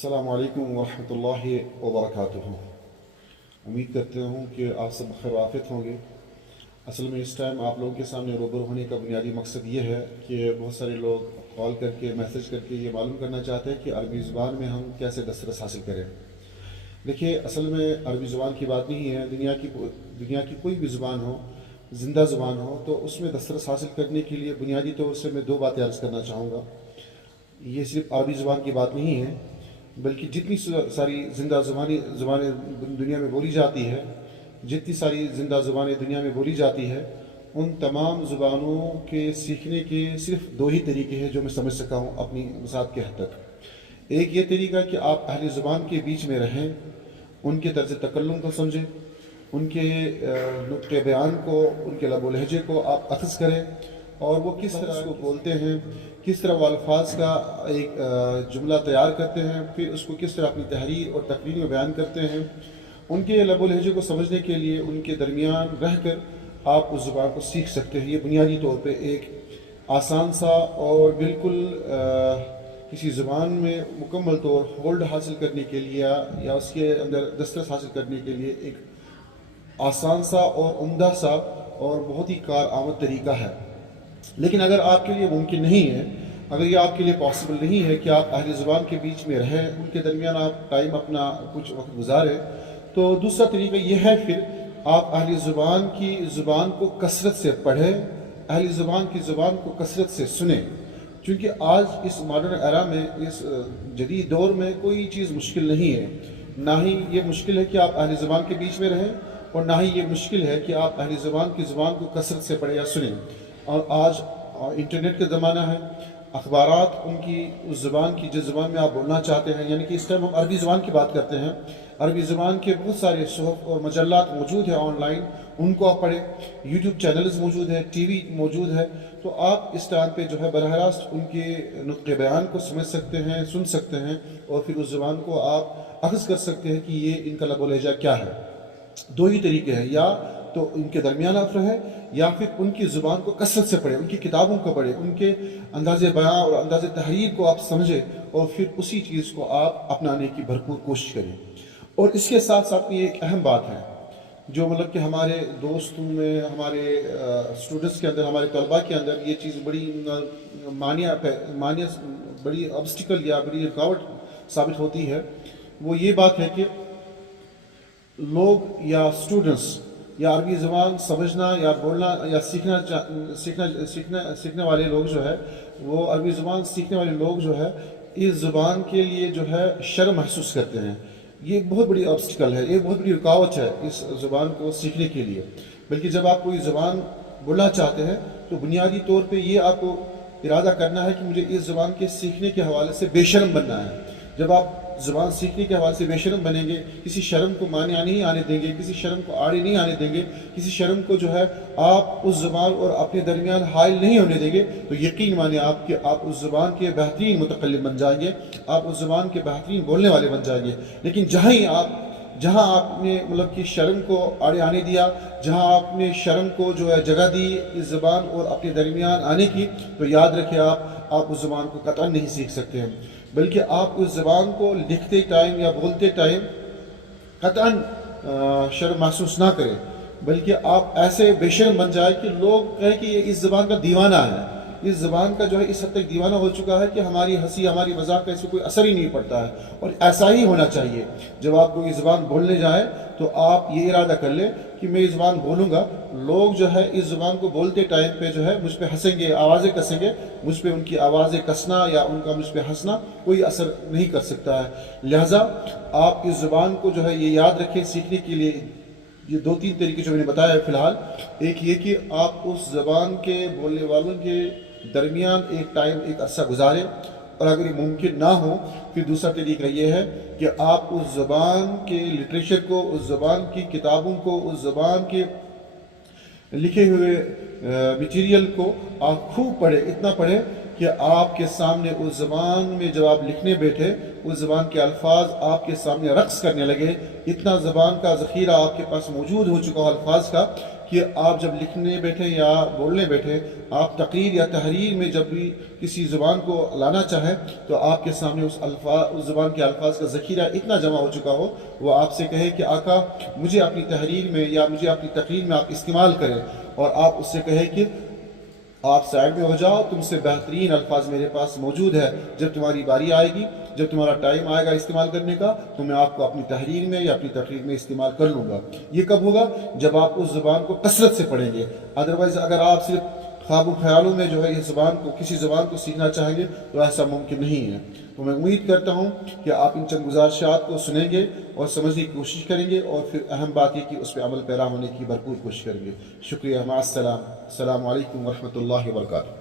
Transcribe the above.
अस्सलाम वालेकुम वरहमतुल्लाहि वबरकातुहू। उम्मीद करते हूँ कि आप सब खैर आफियत होंगे। असल में इस टाइम आप लोगों के सामने रूबरू होने का बुनियादी मकसद ये है कि बहुत सारे लोग कॉल करके मैसेज करके ये मालूम करना चाहते हैं कि अरबी ज़ुबान में हम कैसे दस्तरस हासिल करें। देखिए, असल में अरबी ज़ुबान की बात नहीं है, दुनिया की कोई भी ज़ुबान हो, ज़िंदा ज़ुबान हो, तो उसमें दस्तरस हासिल करने के लिए बुनियादी तौर से मैं दो बातें अर्ज़ करना चाहूँगा। ये सिर्फ अरबी ज़ुबान की बात नहीं है, बल्कि जितनी सारी ज़िंदा ज़ुबानें दुनिया में बोली जाती है, जितनी सारी ज़िंदा ज़ुबानें दुनिया में बोली जाती है, उन तमाम ज़ुबानों के सीखने के सिर्फ दो ही तरीके हैं जो मैं समझ सका हूँ अपनी ज़ात के हद तक। एक ये तरीका कि आप अहले ज़ुबान के बीच में रहें, उनके तर्ज़ तकल्लुम को समझें, उनके नुक्ते बयान को, उनके लबो लहजे को आप अख़ज़ करें और वो किस तरह उसको बोलते हैं, किस तरह वो अल्फाज का एक जुमला तैयार करते हैं, फिर उसको किस तरह अपनी तहरीर और तकरीर में बयान करते हैं। उनके लबो लहजे को समझने के लिए उनके दरमियान रह कर आप उस ज़ुबान को सीख सकते हैं। ये बुनियादी तौर पे एक आसान सा और बिल्कुल किसी ज़ुबान में मुकम्मल तौर होल्ड हासिल करने के लिए या उसके अंदर दस्तरस हासिल करने के लिए एक आसान सा और उम्दा सा और बहुत ही कारआमद तरीका है। लेकिन अगर आपके लिए मुमकिन नहीं है, अगर ये आपके लिए पॉसिबल नहीं है कि आप अहले ज़ुबान के बीच में रहें, उनके दरमियान आप टाइम अपना कुछ वक्त गुजारें, तो दूसरा तरीका ये है फिर आप अहले ज़ुबान की ज़ुबान को कसरत से पढ़ें, अहले ज़ुबान की ज़ुबान को कसरत से सुनें। क्योंकि आज इस मॉडर्न एरा में, इस जदीद दौर में कोई चीज़ मुश्किल नहीं है। ना ही ये मुश्किल है कि आप अहले ज़ुबान के बीच में रहें और ना ही ये मुश्किल है कि आप अहले ज़ुबान की ज़ुबान को कसरत से पढ़ें या सुनें। और आज इंटरनेट का ज़माना है, अखबारात उनकी उस ज़ुबान की जिस ज़ुबान में आप बोलना चाहते हैं, यानी कि इस टाइम हम अरबी ज़ुबान की बात करते हैं, अरबी ज़ुबान के बहुत सारे सुहफ़ और मजल्लात मौजूद हैं ऑनलाइन, उनको आप पढ़ें। यूट्यूब चैनल्स मौजूद हैं, टीवी मौजूद है, तो आप इस टाइम पे जो है बरह रास्त उनके नुक्ते बयान को समझ सकते हैं, सुन सकते हैं और फिर उस ज़ुबान को आप अख़ज़ कर सकते हैं कि ये इनका लबो लहजा क्या है। दो ही तरीके हैं, या तो इनके दरमियान आप रहें या फिर उनकी ज़ुबान को कसरत से पढ़ें, उनकी किताबों को पढ़ें, उनके अंदाज़े बयां और अंदाज़े तहरीर को आप समझें और फिर उसी चीज़ को आप अपनाने की भरपूर कोशिश करें। और इसके साथ साथ ये एक अहम बात है जो मतलब कि हमारे दोस्तों में, हमारे स्टूडेंट्स के अंदर, हमारे तलबा के अंदर ये चीज़ बड़ी मानिया बड़ी ऑब्स्टिकल या बड़ी रुकावट साबित होती है। वो ये बात है कि लोग या स्टूडेंट्स या अरबी ज़ुबान समझना या बोलना या सीखने वाले लोग जो है, वो अरबी ज़ुबान सीखने वाले लोग जो है, इस ज़ुबान के लिए जो है शर्म महसूस करते हैं। ये बहुत बड़ी ऑब्स्टिकल है, ये बहुत बड़ी रुकावट है इस ज़ुबान को सीखने के लिए। बल्कि जब आप कोई ज़ुबान बोलना चाहते हैं तो बुनियादी तौर पे ये आपको इरादा करना है कि मुझे इस ज़ुबान के सीखने के हवाले से बेशर्म बनना है। जब आप ज़ुबान सीखने के हवाले से बेशर्म बनेंगे, किसी शर्म को माने नहीं आने देंगे, किसी शर्म को आड़े नहीं आने देंगे, किसी शर्म को जो है आप उस ज़ुबान और अपने दरमियान हाइल नहीं होने देंगे, तो यकीन माने आप कि आप उस ज़ुबान के बेहतरीन मुतकल्लिम बन जाएंगे, आप उस ज़ुबान के बेहतरीन बोलने वाले बन जाएंगे। लेकिन जहाँ आपने मतलब कि शर्म को आड़े आने दिया, जहाँ आपने शर्म को जो है जगह दी इस ज़ुबान और अपने दरमियान आने की, तो याद रखें आप उस ज़ुबान को कतई नहीं सीख सकते हैं। बल्कि आप उस ज़बान को लिखते टाइम या बोलते टाइम कतई शर्म महसूस ना करें, बल्कि आप ऐसे बेशर्म बन जाए कि लोग कहें कि ये इस ज़बान का दीवाना है, इस ज़बान का जो है इस हद तक दीवाना हो चुका है कि हमारी हंसी, हमारी मजाक का इसमें कोई असर ही नहीं पड़ता है। और ऐसा ही होना चाहिए। जब आप कोई ज़बान बोलने जाएँ तो आप ये इरादा कर लें कि मैं इस ज़बान बोलूँगा, लोग जो है इस ज़बान को बोलते टाइम पे जो है मुझ पे हंसेंगे, आवाज़ें कसेंगे, मुझ पे उनकी आवाज़ें कसना या उनका मुझ पे हंसना कोई असर नहीं कर सकता है। लिहाजा आप इस ज़बान को जो है ये याद रखें सीखने के लिए। ये दो तीन तरीके जो मैंने बताया है फ़िलहाल, एक ये कि आप उस ज़बान के बोलने वालों के दरमियान एक अरसा गुजारें, और अगर ये मुमकिन ना हो फिर दूसरा तरीका ये है कि आप उस ज़बान के लिटरेचर को, उस ज़बान की किताबों को, उस ज़बान के लिखे हुए मटीरियल को आप खूब पढ़ें, इतना पढ़ें कि आपके सामने उस ज़बान में जब आप लिखने बैठे, उस ज़बान के अल्फाज आपके सामने रक्स करने लगे। इतना ज़बान का ज़ख़ीरा आपके पास मौजूद हो चुका हो अल्फाज का کہ آپ جب لکھنے بیٹھیں یا بولنے بیٹھیں، آپ تقریر یا تحریر میں جب بھی کسی زبان کو لانا چاہیں تو آپ کے سامنے اس زبان کے الفاظ کا ذخیرہ اتنا جمع ہو چکا ہو، وہ آپ سے کہے کہ آقا مجھے اپنی تحریر میں یا مجھے اپنی تقریر میں آپ استعمال کریں، اور آپ اس سے کہیں کہ آپ سائڈ میں ہو جاؤ، تم سے بہترین الفاظ میرے پاس موجود ہے، جب تمہاری باری آئے گی، جب تمہارا ٹائم آئے گا استعمال کرنے کا تو میں آپ کو اپنی تحریر میں یا اپنی تقریر میں استعمال کر لوں گا۔ یہ کب ہوگا؟ جب آپ اس زبان کو کثرت سے پڑھیں گے۔ ادروائز اگر آپ صرف خواب و خیالوں میں جو ہے اس زبان کو کسی زبان کو سیکھنا چاہیں گے تو ایسا ممکن نہیں ہے۔ تو میں امید کرتا ہوں کہ آپ ان چند گزارشات کو سنیں گے اور سمجھنے کی کوشش کریں گے، اور پھر اہم بات یہ کہ اس پہ عمل پیرا ہونے کی بھرپور کوشش کریں گے۔ شکریہ، مع السلام، السلام علیکم ورحمۃ اللہ وبرکاتہ۔